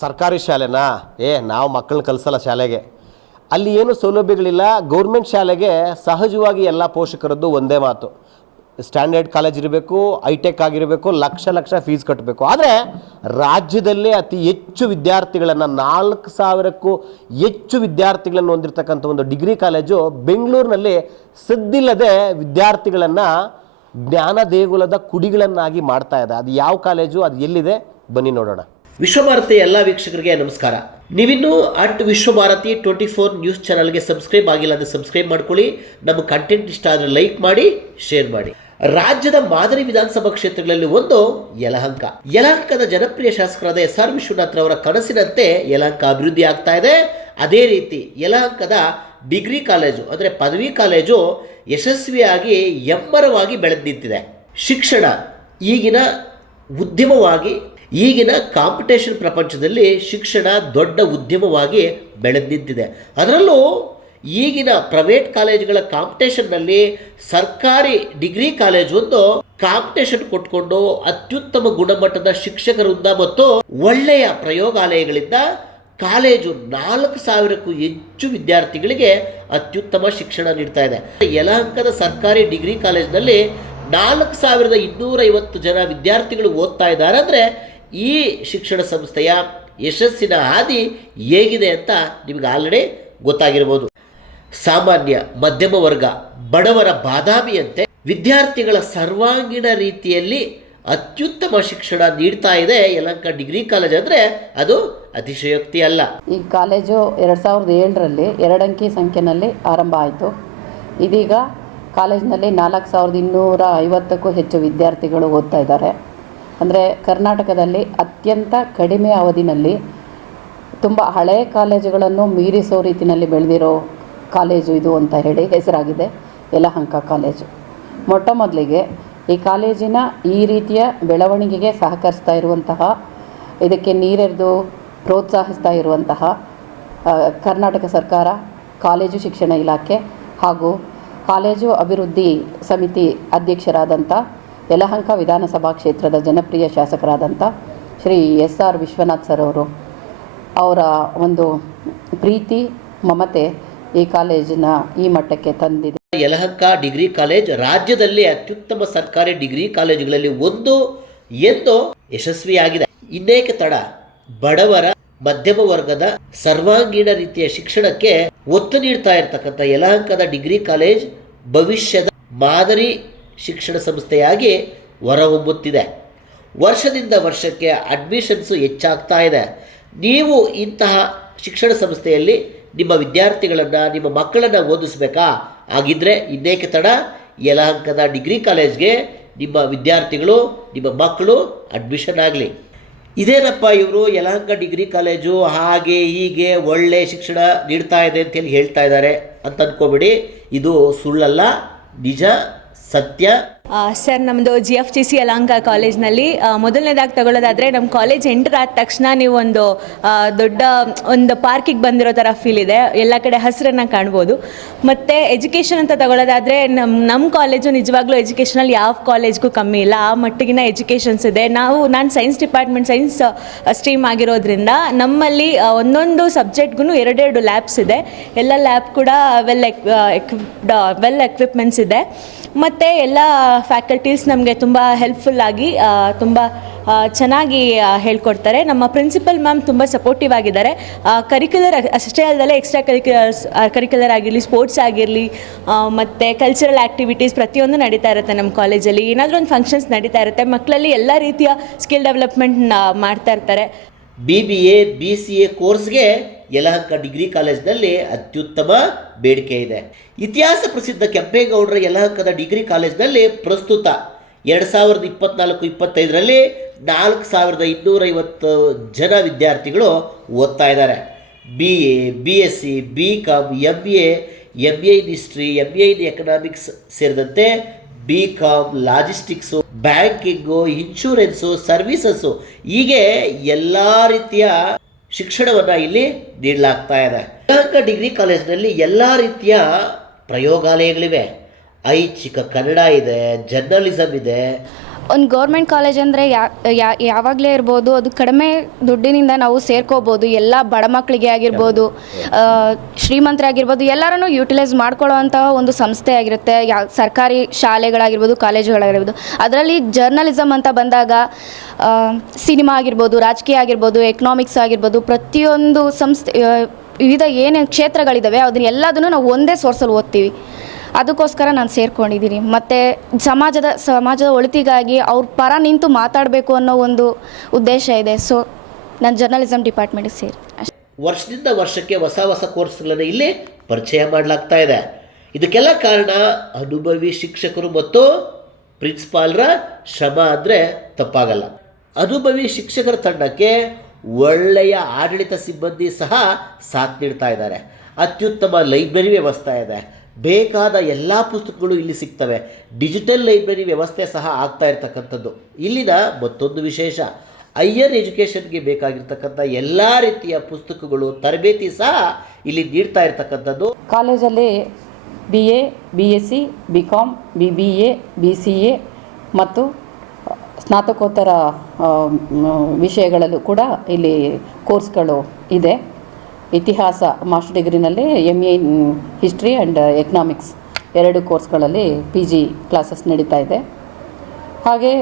ಸರ್ಕಾರಿ ಶಾಲೆನಾ? ಏ, ನಾವು ಮಕ್ಕಳನ್ನ ಕಲಿಸಲ್ಲ ಶಾಲೆಗೆ. ಅಲ್ಲಿ ಏನು ಸೌಲಭ್ಯಗಳಿಲ್ಲ. ಗೌರ್ಮೆಂಟ್ ಶಾಲೆಗೆ ಸಹಜವಾಗಿ ಎಲ್ಲ ಪೋಷಕರದ್ದು ಒಂದೇ ಮಾತು. ಸ್ಟ್ಯಾಂಡರ್ಡ್ ಕಾಲೇಜ್ ಇರಬೇಕು, ಐಟೆಕ್ ಆಗಿರಬೇಕು, ಲಕ್ಷ ಲಕ್ಷ ಫೀಸ್ ಕಟ್ಟಬೇಕು ಆದರೆ ರಾಜ್ಯದಲ್ಲೇ ಅತಿ ಹೆಚ್ಚು ವಿದ್ಯಾರ್ಥಿಗಳನ್ನು ನಾಲ್ಕು ಸಾವಿರಕ್ಕೂ ಹೆಚ್ಚು ವಿದ್ಯಾರ್ಥಿಗಳನ್ನು ಹೊಂದಿರತಕ್ಕಂಥ ಒಂದು ಡಿಗ್ರಿ ಕಾಲೇಜು ಬೆಂಗಳೂರಿನಲ್ಲಿ ಸದ್ದಿಲ್ಲದೆ ವಿದ್ಯಾರ್ಥಿಗಳನ್ನು ಜ್ಞಾನ ದೇಗುಲದ ಕುಡಿಗಳನ್ನಾಗಿ ಮಾಡ್ತಾ ಇದೆ. ಅದು ಯಾವ ಕಾಲೇಜು? ಅದು ಎಲ್ಲಿದೆ? ಬನ್ನಿ ನೋಡೋಣ. ವಿಶ್ವಭಾರತಿ ಎಲ್ಲ ವೀಕ್ಷಕರಿಗೆ ನಮಸ್ಕಾರ. ನೀವಿನ್ನೂ ಅಟ್ ವಿಶ್ವಭಾರತಿ ಟ್ವೆಂಟಿ ಫೋರ್ ನ್ಯೂಸ್ ಚಾನಲ್ಗೆ ಸಬ್ಸ್ಕ್ರೈಬ್ ಆಗಿಲ್ಲ ಅಂದರೆ ಸಬ್ಸ್ಕ್ರೈಬ್ ಮಾಡ್ಕೊಳ್ಳಿ. ನಮ್ಮ ಕಂಟೆಂಟ್ ಇಷ್ಟ ಆದರೆ ಲೈಕ್ ಮಾಡಿ, ಶೇರ್ ಮಾಡಿ. ರಾಜ್ಯದ ಮಾದರಿ ವಿಧಾನಸಭಾ ಕ್ಷೇತ್ರಗಳಲ್ಲಿ ಒಂದು ಯಲಹಂಕ. ಯಲಹಂಕದ ಜನಪ್ರಿಯ ಶಾಸಕರಾದ ಎಸ್ ಆರ್ ವಿಶ್ವನಾಥ್ ರವರ ಕನಸಿನಂತೆ ಯಲಹಂಕ ಅಭಿವೃದ್ಧಿ ಆಗ್ತಾ ಇದೆ. ಅದೇ ರೀತಿ ಯಲಹಂಕದ ಡಿಗ್ರಿ ಕಾಲೇಜು, ಅಂದರೆ ಪದವಿ ಕಾಲೇಜು ಯಶಸ್ವಿಯಾಗಿ ಎಂಬರವಾಗಿ ಬೆಳೆದು ನಿಂತಿದೆ. ಶಿಕ್ಷಣ ಈಗಿನ ಉದ್ಯಮವಾಗಿ ಈಗಿನ ಕಾಂಪಿಟೇಷನ್ ಪ್ರಪಂಚದಲ್ಲಿ ಶಿಕ್ಷಣ ದೊಡ್ಡ ಉದ್ಯಮವಾಗಿ ಬೆಳೆದು ಅದರಲ್ಲೂ ಈಗಿನ ಪ್ರೈವೇಟ್ ಕಾಲೇಜುಗಳ ಕಾಂಪಿಟೇಷನ್ನಲ್ಲಿ ಸರ್ಕಾರಿ ಡಿಗ್ರಿ ಕಾಲೇಜ್ ಒಂದು ಕಾಂಪಿಟೇಷನ್ ಕೊಟ್ಕೊಂಡು ಅತ್ಯುತ್ತಮ ಗುಣಮಟ್ಟದ ಶಿಕ್ಷಕರಿಂದ ಮತ್ತು ಒಳ್ಳೆಯ ಪ್ರಯೋಗಾಲಯಗಳಿಂದ ಕಾಲೇಜು ನಾಲ್ಕು ಸಾವಿರಕ್ಕೂ ಹೆಚ್ಚು ವಿದ್ಯಾರ್ಥಿಗಳಿಗೆ ಅತ್ಯುತ್ತಮ ಶಿಕ್ಷಣ ನೀಡ್ತಾ ಇದೆ. ಯಲಹಂಕದ ಸರ್ಕಾರಿ ಡಿಗ್ರಿ ಕಾಲೇಜ್ನಲ್ಲಿ ನಾಲ್ಕು ಸಾವಿರದ ಇನ್ನೂರೈವತ್ತು ಜನ ವಿದ್ಯಾರ್ಥಿಗಳು ಓದ್ತಾ ಇದ್ದಾರೆ. ಅಂದರೆ ಈ ಶಿಕ್ಷಣ ಸಂಸ್ಥೆಯ ಯಶಸ್ಸಿನ ಹಾದಿ ಹೇಗಿದೆ ಅಂತ ನಿಮಗೆ ಆಲ್ರೆಡಿ ಗೊತ್ತಾಗಿರ್ಬೋದು. ಸಾಮಾನ್ಯ ಮಧ್ಯಮ ವರ್ಗ ಬಡವರ ಬಾದಾಮಿಯಂತೆ ವಿದ್ಯಾರ್ಥಿಗಳ ಸರ್ವಾಂಗೀಣ ರೀತಿಯಲ್ಲಿ ಅತ್ಯುತ್ತಮ ಶಿಕ್ಷಣ ನೀಡ್ತಾ ಇದೆ ಯಲಂಕ ಡಿಗ್ರಿ ಕಾಲೇಜ್ ಅಂದರೆ ಅದು ಅತಿಶಯೋಕ್ತಿ ಅಲ್ಲ. ಈ ಕಾಲೇಜು ಎರಡು ಸಾವಿರದ ಏಳರಲ್ಲಿ ಎರಡಂಕಿ ಸಂಖ್ಯೆನಲ್ಲಿ ಆರಂಭ ಆಯಿತು. ಇದೀಗ ಕಾಲೇಜಿನಲ್ಲಿ ನಾಲ್ಕು ಸಾವಿರದ ಇನ್ನೂರ ಐವತ್ತಕ್ಕೂ ಹೆಚ್ಚು ವಿದ್ಯಾರ್ಥಿಗಳು ಓದ್ತಾ ಇದ್ದಾರೆ. ಅಂದರೆ ಕರ್ನಾಟಕದಲ್ಲಿ ಅತ್ಯಂತ ಕಡಿಮೆ ಅವಧಿನಲ್ಲಿ ತುಂಬ ಹಳೆಯ ಕಾಲೇಜುಗಳನ್ನು ಮೀರಿಸೋ ರೀತಿಯಲ್ಲಿ ಬೆಳೆದಿರೋ ಕಾಲೇಜು ಇದು ಅಂತ ಹೇಳಿ ಹೆಸರಾಗಿದೆ ಯಲಹಂಕ ಕಾಲೇಜು. ಮೊಟ್ಟ ಮೊದಲಿಗೆ ಈ ಕಾಲೇಜಿನ ಈ ರೀತಿಯ ಬೆಳವಣಿಗೆಗೆ ಸಹಕರಿಸ್ತಾ ಇರುವಂತಹ, ಇದಕ್ಕೆ ನೀರೆರೆದು ಪ್ರೋತ್ಸಾಹಿಸ್ತಾ ಇರುವಂತಹ ಕರ್ನಾಟಕ ಸರ್ಕಾರ, ಕಾಲೇಜು ಶಿಕ್ಷಣ ಇಲಾಖೆ ಹಾಗೂ ಕಾಲೇಜು ಅಭಿವೃದ್ಧಿ ಸಮಿತಿ ಅಧ್ಯಕ್ಷರಾದಂಥ ಯಲಹಂಕ ವಿಧಾನಸಭಾ ಕ್ಷೇತ್ರದ ಜನಪ್ರಿಯ ಶಾಸಕರಾದಂಥ Shri S R Vishwanath sir ಅವರು, ಅವರ ಒಂದು ಪ್ರೀತಿ, ಮಮತೆ ಈ ಕಾಲೇಜಿನ ಈ ಮಟ್ಟಕ್ಕೆ ತಂದಿದೆ. ಯಲಹಂಕ ಡಿಗ್ರಿ ಕಾಲೇಜ್ ರಾಜ್ಯದಲ್ಲಿ ಅತ್ಯುತ್ತಮ ಸರ್ಕಾರಿ ಡಿಗ್ರಿ ಕಾಲೇಜುಗಳಲ್ಲಿ ಒಂದು ಎಂದು ಯಶಸ್ವಿಯಾಗಿದೆ. ಇನ್ನೇಕೆ ತಡ? ಬಡವರ, ಮಧ್ಯಮ ವರ್ಗದ ಸರ್ವಾಂಗೀಣ ರೀತಿಯ ಶಿಕ್ಷಣಕ್ಕೆ ಒತ್ತು ನೀಡ್ತಾ ಇರತಕ್ಕಂಥ ಯಲಹಂಕದ ಡಿಗ್ರಿ ಕಾಲೇಜ್ ಭವಿಷ್ಯದ ಮಾದರಿ ಶಿಕ್ಷಣ ಸಂಸ್ಥೆಯಾಗಿ ಹೊರಹೊಮ್ಮುತ್ತಿದೆ ವರ್ಷದಿಂದ ವರ್ಷಕ್ಕೆ ಅಡ್ಮಿಷನ್ಸು ಹೆಚ್ಚಾಗ್ತಾ ಇದೆ. ನೀವು ಇಂತಹ ಶಿಕ್ಷಣ ಸಂಸ್ಥೆಯಲ್ಲಿ ನಿಮ್ಮ ವಿದ್ಯಾರ್ಥಿಗಳನ್ನು, ನಿಮ್ಮ ಮಕ್ಕಳನ್ನು ಓದಿಸ್ಬೇಕಾ? ಹಾಗಿದ್ದರೆ ಇನ್ನೇಕೆ ತಡ? ಯಲಹಂಕದ ಡಿಗ್ರಿ ಕಾಲೇಜ್ಗೆ ನಿಮ್ಮ ವಿದ್ಯಾರ್ಥಿಗಳು, ನಿಮ್ಮ ಮಕ್ಕಳು ಅಡ್ಮಿಷನ್ ಆಗಲಿ. ಇದೇನಪ್ಪ ಇವರು ಯಲಹಂಕ ಡಿಗ್ರಿ ಕಾಲೇಜು ಹಾಗೆ ಹೀಗೆ ಒಳ್ಳೆ ಶಿಕ್ಷಣ ನೀಡ್ತಾ ಇದೆ ಅಂತೇಳಿ ಹೇಳ್ತಾ ಇದ್ದಾರೆ. ಅಂತ ಅಂದ್ಕೋಬಿಡಿ ಇದು ಸುಳ್ಳಲ್ಲ, ನಿಜ. ಸತ್ಯ ಆ, ಸರ್ ನಮ್ಮದು G F T C Yelahanka ಕಾಲೇಜ್ನಲ್ಲಿ ಮೊದಲನೇದಾಗಿ ತಗೊಳ್ಳೋದಾದರೆ ನಮ್ಮ ಕಾಲೇಜ್ ಎಂಟರ್ ಆದ ತಕ್ಷಣ ನೀವು ಒಂದು ದೊಡ್ಡ ಒಂದು ಪಾರ್ಕಿಗೆ ಬಂದಿರೋ ಥರ ಫೀಲ್ ಇದೆ. ಎಲ್ಲ ಕಡೆ ಹಸಿರನ್ನು ಕಾಣ್ಬೋದು. ಮತ್ತು ಎಜುಕೇಷನ್ ಅಂತ ತಗೊಳ್ಳೋದಾದರೆ ನಮ್ಮ ನಮ್ಮ ಕಾಲೇಜು ನಿಜವಾಗ್ಲೂ ಎಜುಕೇಷನಲ್ಲಿ ಯಾವ ಕಾಲೇಜ್ಗೂ ಕಮ್ಮಿ ಇಲ್ಲ. ಆ ಮಟ್ಟಿಗಿನ ಎಜುಕೇಷನ್ಸ್ ಇದೆ. ನಾವು, ನಾನು ಸೈನ್ಸ್ ಡಿಪಾರ್ಟ್ಮೆಂಟ್ ಸೈನ್ಸ್ ಸ್ಟ್ರೀಮ್ ಆಗಿರೋದ್ರಿಂದ ನಮ್ಮಲ್ಲಿ ಒಂದೊಂದು ಸಬ್ಜೆಕ್ಟ್ಗೂ ಎರಡೆರಡು ಲ್ಯಾಬ್ಸ್ ಇದೆ. ಎಲ್ಲ ಲ್ಯಾಬ್ ಕೂಡ ವೆಲ್ ಎಕ್ವಿಪ್ಡ್ ವೆಲ್ ಎಕ್ವಿಪ್ಮೆಂಟ್ಸ್ ಇದೆ. ಮತ್ತು ಎಲ್ಲ ಫ್ಯಾಕಲ್ಟೀಸ್ ನಮಗೆ ತುಂಬ ಹೆಲ್ಪ್ಫುಲ್ಲಾಗಿ ತುಂಬ ಚೆನ್ನಾಗಿ ಹೇಳ್ಕೊಡ್ತಾರೆ. ನಮ್ಮ ಪ್ರಿನ್ಸಿಪಲ್ ಮ್ಯಾಮ್ ತುಂಬ ಸಪೋರ್ಟಿವ್ ಆಗಿದ್ದಾರೆ. ಕರಿಕ್ಯುಲರ್ ಅಷ್ಟೇ ಅಲ್ಲದೆ ಎಕ್ಸ್ಟ್ರಾ ಕರಿಕ್ಯುಲರ್ಸ್ ಕರಿಕ್ಯುಲರ್ ಆಗಿರಲಿ ಸ್ಪೋರ್ಟ್ಸ್ ಆಗಿರಲಿ ಮತ್ತು ಕಲ್ಚರಲ್ ಆ್ಯಕ್ಟಿವಿಟೀಸ್ ಪ್ರತಿಯೊಂದು ನಡೀತಾ ಇರುತ್ತೆ ನಮ್ಮ ಕಾಲೇಜಲ್ಲಿ ಏನಾದರೂ ಒಂದು ಫಂಕ್ಷನ್ಸ್ ನಡೀತಾ ಇರುತ್ತೆ. ಮಕ್ಕಳಲ್ಲಿ ಎಲ್ಲ ರೀತಿಯ ಸ್ಕಿಲ್ ಡೆವಲಪ್ಮೆಂಟ್ ಮಾಡ್ತಾ ಇರ್ತಾರೆ. B B A B C A ಕೋರ್ಸ್ಗೆ ಯಲಹಂಕ ಡಿಗ್ರಿ ಕಾಲೇಜ್ನಲ್ಲಿ ಅತ್ಯುತ್ತಮ ಬೇಡಿಕೆ ಇದೆ. ಇತಿಹಾಸ ಪ್ರಸಿದ್ಧ ಕೆಂಪೇಗೌಡರ ಯಲಹಂಕದ ಡಿಗ್ರಿ ಕಾಲೇಜ್ನಲ್ಲಿ ಪ್ರಸ್ತುತ ಎರಡು ಸಾವಿರದ ಇಪ್ಪತ್ನಾಲ್ಕು, ಇಪ್ಪತ್ತೈದರಲ್ಲಿ ನಾಲ್ಕು ಸಾವಿರದ ಇನ್ನೂರೈವತ್ತು ಜನ ವಿದ್ಯಾರ್ಥಿಗಳು ಓದ್ತಾ ಇದ್ದಾರೆ. B A B S C B com M A M A in history M A in economics ಸೇರಿದಂತೆ B com logistics banking insurance services ಹೀಗೆ ಎಲ್ಲ ರೀತಿಯ ಶಿಕ್ಷಣವನ್ನು ಇಲ್ಲಿ ನೀಡಲಾಗ್ತಾ ಇದೆ. ಕರ್ನಾಟಕ ಡಿಗ್ರಿ ಕಾಲೇಜಿನಲ್ಲಿ ಎಲ್ಲ ರೀತಿಯ ಪ್ರಯೋಗಾಲಯಗಳಿವೆ. ಐಚ್ಛಿಕ ಕನ್ನಡ ಇದೆ ಜರ್ನಲಿಸಮ್ ಇದೆ ಒಂದು ಗೌರ್ಮೆಂಟ್ ಕಾಲೇಜ್ ಅಂದರೆ ಯಾವಾಗಲೇ ಇರ್ಬೋದು ಅದು ಕಡಿಮೆ ದುಡ್ಡಿನಿಂದ ನಾವು ಸೇರ್ಕೋಬೋದು. ಎಲ್ಲ ಬಡ ಮಕ್ಕಳಿಗೆ ಆಗಿರ್ಬೋದು ಶ್ರೀಮಂತರೇ ಶ್ರೀಮಂತರಾಗಿರ್ಬೋದು ಎಲ್ಲರನ್ನು ಯೂಟಿಲೈಸ್ ಮಾಡ್ಕೊಳ್ಳೋವಂತಹ ಒಂದು ಸಂಸ್ಥೆ ಆಗಿರುತ್ತೆ. ಯಾ, ಸರ್ಕಾರಿ ಶಾಲೆಗಳಾಗಿರ್ಬೋದು, ಕಾಲೇಜುಗಳಾಗಿರ್ಬೋದು. ಅದರಲ್ಲಿ ಜರ್ನಲಿಸಮ್ ಅಂತ ಬಂದಾಗ ಸಿನಿಮಾ ಆಗಿರ್ಬೋದು, ರಾಜಕೀಯ ಆಗಿರ್ಬೋದು, ಎಕನಾಮಿಕ್ಸ್ ಆಗಿರ್ಬೋದು, ಪ್ರತಿಯೊಂದು ಸಂಸ್ಥೆ ವಿವಿಧ ಏನೇನು ಕ್ಷೇತ್ರಗಳಿದ್ದಾವೆ, ಅದನ್ನ ಎಲ್ಲದನ್ನು ನಾವು ಒಂದೇ ಸೋರ್ಸಲ್ಲಿ ಓದ್ತೀವಿ. ಅದಕ್ಕೋಸ್ಕರ ನಾನು ಸೇರ್ಕೊಂಡಿದ್ದೀನಿ. ಮತ್ತು ಸಮಾಜದ ಸಮಾಜದ ಒಳಿತಿಗಾಗಿ ಅವ್ರ ಪರ ನಿಂತು ಮಾತಾಡಬೇಕು ಅನ್ನೋ ಒಂದು ಉದ್ದೇಶ ಇದೆ. ಸೊ ನಾನು ಜರ್ನಲಿಸಮ್ ಡಿಪಾರ್ಟ್ಮೆಂಟಿಗೆ ಸೇರಿ. ಅಷ್ಟೇ. ವರ್ಷದಿಂದ ವರ್ಷಕ್ಕೆ ಹೊಸ ಹೊಸ ಕೋರ್ಸ್ಗಳನ್ನು ಇಲ್ಲಿ ಪರಿಚಯ ಮಾಡಲಾಗ್ತಾ ಇದೆ. ಇದಕ್ಕೆಲ್ಲ ಕಾರಣ ಅನುಭವಿ ಶಿಕ್ಷಕರು ಮತ್ತು ಪ್ರಿನ್ಸಿಪಾಲ್ರ ಶ್ರಮ ಅಂದರೆ ತಪ್ಪಾಗಲ್ಲ. ಅನುಭವಿ ಶಿಕ್ಷಕರ ತಂಡಕ್ಕೆ ಒಳ್ಳೆಯ ಆಡಳಿತ ಸಿಬ್ಬಂದಿ ಸಹ ಸಾಥ್ ನೀಡ್ತಾ ಇದ್ದಾರೆ. ಅತ್ಯುತ್ತಮ ಲೈಬ್ರರಿ ವ್ಯವಸ್ಥೆ ಇದೆ. ಬೇಕಾದ ಎಲ್ಲ ಪುಸ್ತಕಗಳು ಇಲ್ಲಿ ಸಿಗ್ತವೆ. ಡಿಜಿಟಲ್ ಲೈಬ್ರರಿ ವ್ಯವಸ್ಥೆ ಸಹ ಆಗ್ತಾ ಇರ್ತಕ್ಕಂಥದ್ದು. ಇಲ್ಲಿನ ಮತ್ತೊಂದು ವಿಶೇಷ, ಹೈಯರ್ ಎಜುಕೇಷನ್ಗೆ ಬೇಕಾಗಿರ್ತಕ್ಕಂಥ ಎಲ್ಲ ರೀತಿಯ ಪುಸ್ತಕಗಳು, ತರಬೇತಿ ಸಹ ಇಲ್ಲಿ ನೀಡ್ತಾ ಇರ್ತಕ್ಕಂಥದ್ದು. ಕಾಲೇಜಲ್ಲಿ B A B S C B com B B A B C A ಮತ್ತು ಸ್ನಾತಕೋತ್ತರ ವಿಷಯಗಳಲ್ಲೂ ಕೂಡ ಇಲ್ಲಿ ಕೋರ್ಸ್ಗಳು ಇದೆ. ಇತಿಹಾಸ master ಡಿಗ್ರಿನಲ್ಲಿ M A in history and economics ಎರಡು ಕೋರ್ಸ್ಗಳಲ್ಲಿ ಪಿ ಜಿ ಕ್ಲಾಸಸ್ ನಡೀತಾ ಇದೆ. ಹಾಗೆ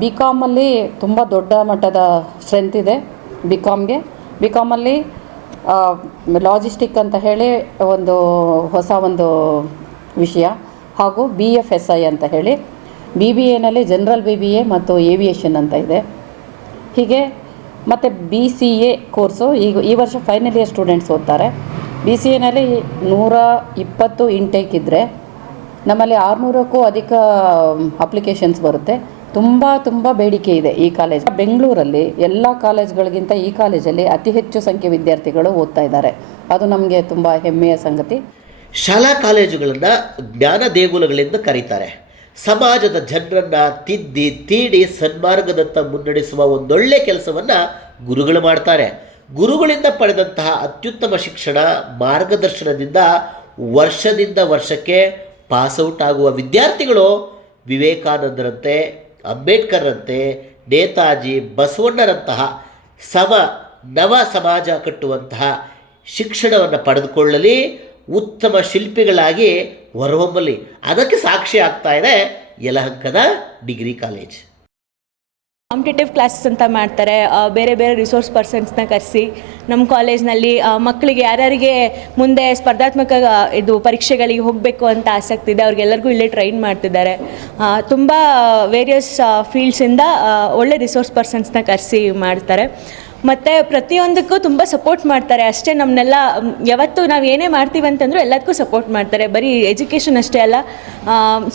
ಬಿ ಕಾಮಲ್ಲಿ ತುಂಬ ದೊಡ್ಡ ಮಟ್ಟದ ಸ್ಟ್ರೆಂತ್ ಇದೆ ಬಿ ಕಾಮ್ಗೆ ಬಿ ಕಾಮಲ್ಲಿ ಲಾಜಿಸ್ಟಿಕ್ ಅಂತ ಹೇಳಿ ಒಂದು ಹೊಸ ಒಂದು ವಿಷಯ. ಹಾಗೂ ಬಿ ಎಫ್ ಎಸ್ ಐ ಅಂತ ಹೇಳಿ. ಬಿ ಬಿ ಎನಲ್ಲಿ ಜನರಲ್ ಬಿ ಬಿ ಎ ಮತ್ತು ಏವಿಯೇಷನ್ ಅಂತ ಇದೆ. ಹೀಗೆ ಮತ್ತು ಬಿ ಸಿ ಎ ಕೋರ್ಸು ಈಗ ಈ ವರ್ಷ ಫೈನಲ್ ಇಯರ್ ಸ್ಟೂಡೆಂಟ್ಸ್ ಓದ್ತಾರೆ. ಬಿ ಸಿ ಎನಲ್ಲಿ ನೂರ ಇಪ್ಪತ್ತು ಇಂಟೇಕ್ ಇದ್ದರೆ ನಮ್ಮಲ್ಲಿ ಆರುನೂರಕ್ಕೂ ಅಧಿಕ ಅಪ್ಲಿಕೇಶನ್ಸ್ ಬರುತ್ತೆ. ತುಂಬ ತುಂಬ ಬೇಡಿಕೆ ಇದೆ ಈ ಕಾಲೇಜ್ ಬೆಂಗಳೂರಲ್ಲಿ ಎಲ್ಲ ಕಾಲೇಜ್ಗಳಿಗಿಂತ ಈ ಕಾಲೇಜಲ್ಲಿ ಅತಿ ಹೆಚ್ಚು ಸಂಖ್ಯೆ ವಿದ್ಯಾರ್ಥಿಗಳು ಓದ್ತಾ ಇದ್ದಾರೆ. ಅದು ನಮಗೆ ತುಂಬ ಹೆಮ್ಮೆಯ ಸಂಗತಿ. ಶಾಲಾ ಕಾಲೇಜುಗಳನ್ನು ಜ್ಞಾನ ದೇಗುಲಗಳೆಂದು ಕರೀತಾರೆ. ಸಮಾಜದ ಜನರನ್ನು ತಿದ್ದಿ, ತೀಡಿ, ಸನ್ಮಾರ್ಗದತ್ತ ಮುನ್ನಡೆಸುವ ಒಂದೊಳ್ಳೆ ಕೆಲಸವನ್ನು ಗುರುಗಳು ಮಾಡ್ತಾರೆ. ಗುರುಗಳಿಂದ ಪಡೆದಂತಹ ಅತ್ಯುತ್ತಮ ಶಿಕ್ಷಣ ಮಾರ್ಗದರ್ಶನದಿಂದ ವರ್ಷದಿಂದ ವರ್ಷಕ್ಕೆ ಪಾಸ್ಔಟ್ ಆಗುವ ವಿದ್ಯಾರ್ಥಿಗಳು ವಿವೇಕಾನಂದರಂತೆ, ಅಂಬೇಡ್ಕರ್ರಂತೆ, ನೇತಾಜಿ, ಬಸವಣ್ಣರಂತಹ ಸಮ, ನವ ಸಮಾಜ ಕಟ್ಟುವಂತಹ ಶಿಕ್ಷಣವನ್ನು ಪಡೆದುಕೊಳ್ಳಲಿ. ಉತ್ತಮ ಶಿಲ್ಪಿಗಳಾಗಿ ಹೊರಹೊಮ್ಮಲಿ. ಅದಕ್ಕೆ ಸಾಕ್ಷಿ ಆಗ್ತಾ ಇದೆ ಯಲಹಂಕದ ಡಿಗ್ರಿ ಕಾಲೇಜ್. ಕಾಂಪಿಟೇಟಿವ್ ಕ್ಲಾಸಸ್ ಅಂತ ಮಾಡ್ತಾರೆ. ಬೇರೆ ಬೇರೆ ರಿಸೋರ್ಸ್ ಪರ್ಸನ್ಸ್ನ ಕರೆಸಿ ನಮ್ಮ ಕಾಲೇಜ್ನಲ್ಲಿ ಮಕ್ಕಳಿಗೆ ಯಾರ್ಯಾರಿಗೆ ಮುಂದೆ ಸ್ಪರ್ಧಾತ್ಮಕ ಇದು ಪರೀಕ್ಷೆಗಳಿಗೆ ಹೋಗಬೇಕು ಅಂತ ಆಸಕ್ತಿ ಇದೆ, ಅವ್ರಿಗೆಲ್ಲರಿಗೂ ಇಲ್ಲೇ ಟ್ರೈನ್ ಮಾಡ್ತಿದ್ದಾರೆ. ತುಂಬ ವೇರಿಯಸ್ ಫೀಲ್ಡ್ಸಿಂದ ಒಳ್ಳೆ ರಿಸೋರ್ಸ್ ಪರ್ಸನ್ಸ್ನ ಕರೆಸಿ ಮಾಡ್ತಾರೆ. ಮತ್ತು ಪ್ರತಿಯೊಂದಕ್ಕೂ ತುಂಬ ಸಪೋರ್ಟ್ ಮಾಡ್ತಾರೆ. ಅಷ್ಟೇ ನಮ್ಮನ್ನೆಲ್ಲ ಯಾವತ್ತು ನಾವು ಏನೇ ಮಾಡ್ತೀವಿ ಅಂತಂದರೂ ಎಲ್ಲದಕ್ಕೂ ಸಪೋರ್ಟ್ ಮಾಡ್ತಾರೆ. ಬರೀ ಎಜುಕೇಷನ್ ಅಷ್ಟೇ ಅಲ್ಲ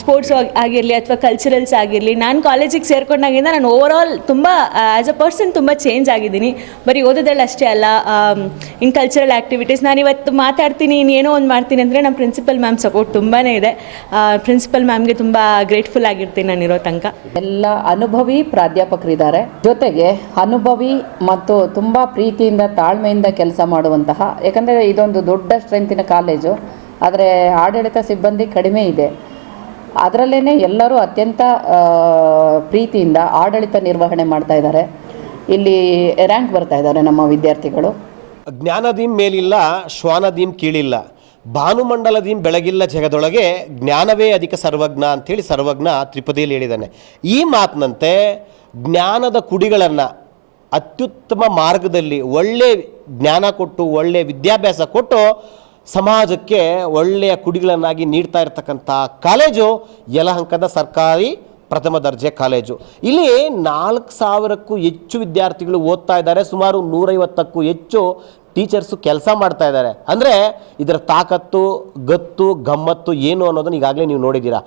ಸ್ಪೋರ್ಟ್ಸ್ ಆಗಿರಲಿ ಅಥವಾ ಕಲ್ಚರಲ್ಸ್ ಆಗಿರಲಿ, ನಾನು ಕಾಲೇಜಿಗೆ ಸೇರ್ಕೊಂಡಾಗಿಂದ ನಾನು ಓವರ್ ಆಲ್ ತುಂಬ ಆ್ಯಸ್ ಅ ಪರ್ಸನ್ ತುಂಬ ಚೇಂಜ್ ಆಗಿದ್ದೀನಿ. ಬರೀ ಓದೋದ್ರಲ್ಲಿ ಅಷ್ಟೇ ಅಲ್ಲ ಇನ್ ಕಲ್ಚರಲ್ ಆ್ಯಕ್ಟಿವಿಟೀಸ್ ನಾನು ಇವತ್ತು ಮಾತಾಡ್ತೀನಿ ಇನ್ನೇನೋ ಒಂದು ಮಾಡ್ತೀನಿ ಅಂದರೆ ನಮ್ಮ ಪ್ರಿನ್ಸಿಪಲ್ ಮ್ಯಾಮ್ ಸಪೋರ್ಟ್ ತುಂಬಾ ಇದೆ. ಪ್ರಿನ್ಸಿಪಲ್ ಮ್ಯಾಮ್ಗೆ ತುಂಬ ಗ್ರೇಟ್ಫುಲ್ ಆಗಿರ್ತೀನಿ ನಾನು ಇರೋ ತನಕ. ಎಲ್ಲ ಅನುಭವಿ ಪ್ರಾಧ್ಯಾಪಕರಿದ್ದಾರೆ. ಜೊತೆಗೆ ಅನುಭವಿ ಮತ್ತು ತುಂಬ ಪ್ರೀತಿಯಿಂದ, ತಾಳ್ಮೆಯಿಂದ ಕೆಲಸ ಮಾಡುವಂತಹ, ಯಾಕಂದರೆ ಇದೊಂದು ದೊಡ್ಡ ಸ್ಟ್ರೆಂತಿನ ಕಾಲೇಜು ಆದರೆ ಆಡಳಿತ ಸಿಬ್ಬಂದಿ ಕಡಿಮೆ ಇದೆ. ಅದರಲ್ಲೇ ಎಲ್ಲರೂ ಅತ್ಯಂತ ಪ್ರೀತಿಯಿಂದ ಆಡಳಿತ ನಿರ್ವಹಣೆ ಮಾಡ್ತಾ ಇದ್ದಾರೆ. ಇಲ್ಲಿ ರ್ಯಾಂಕ್ ಬರ್ತಾ ಇದ್ದಾರೆ ನಮ್ಮ ವಿದ್ಯಾರ್ಥಿಗಳು. ಜ್ಞಾನದೀಮ್ ಮೇಲಿಲ್ಲ, ಶ್ವಾನದೀಮ್ ಕೀಳಿಲ್ಲ. ಭಾನುಮಂಡಲದೀಂ ಬೆಳಗಿಲ್ಲ ಜಗದೊಳಗೆ ಜ್ಞಾನವೇ ಅಧಿಕ ಸರ್ವಜ್ಞ ಅಂತೇಳಿ ಸರ್ವಜ್ಞ ತ್ರಿಪದಿಯಲ್ಲಿ ಹೇಳಿದ್ದಾನೆ. ಈ ಮಾತಿನಂತೆ ಜ್ಞಾನದ ಕುಡಿಗಳನ್ನು ಅತ್ಯುತ್ತಮ ಮಾರ್ಗದಲ್ಲಿ ಒಳ್ಳೆ ಜ್ಞಾನ ಕೊಟ್ಟು, ಒಳ್ಳೆ ವಿದ್ಯಾಭ್ಯಾಸ ಕೊಟ್ಟು ಸಮಾಜಕ್ಕೆ ಒಳ್ಳೆಯ ಕುಡಿಗಳನ್ನಾಗಿ ನೀಡ್ತಾ ಇರತಕ್ಕಂಥ ಕಾಲೇಜು ಯಲಹಂಕದ ಸರ್ಕಾರಿ ಪ್ರಥಮ ದರ್ಜೆ ಕಾಲೇಜು. ಇಲ್ಲಿ ನಾಲ್ಕು ಸಾವಿರಕ್ಕೂ ಹೆಚ್ಚು ವಿದ್ಯಾರ್ಥಿಗಳು ಓದ್ತಾ ಇದ್ದಾರೆ. ಸುಮಾರು ನೂರೈವತ್ತಕ್ಕೂ ಹೆಚ್ಚು ಟೀಚರ್ಸು ಕೆಲಸ ಮಾಡ್ತಾ ಇದ್ದಾರೆ. ಅಂದರೆ ಇದರ ತಾಕತ್ತು, ಗತ್ತು, ಗಮ್ಮತ್ತು ಏನು ಅನ್ನೋದನ್ನು ಈಗಾಗಲೇ ನೀವು ನೋಡಿದ್ದೀರಾ.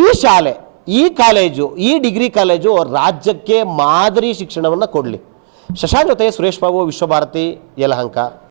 ಈ ಶಾಲೆ, ಈ ಕಾಲೇಜು, ಈ ಡಿಗ್ರಿ ಕಾಲೇಜು ರಾಜ್ಯಕ್ಕೆ ಮಾದರಿ ಶಿಕ್ಷಣವನ್ನು ಕೊಡಲಿ. ಶಶಾಂಕ್ ಜೊತೆ ಸುರೇಶ್ ಬಾಬು ವಿಶ್ವಭಾರತಿ ಯಲಹಂಕ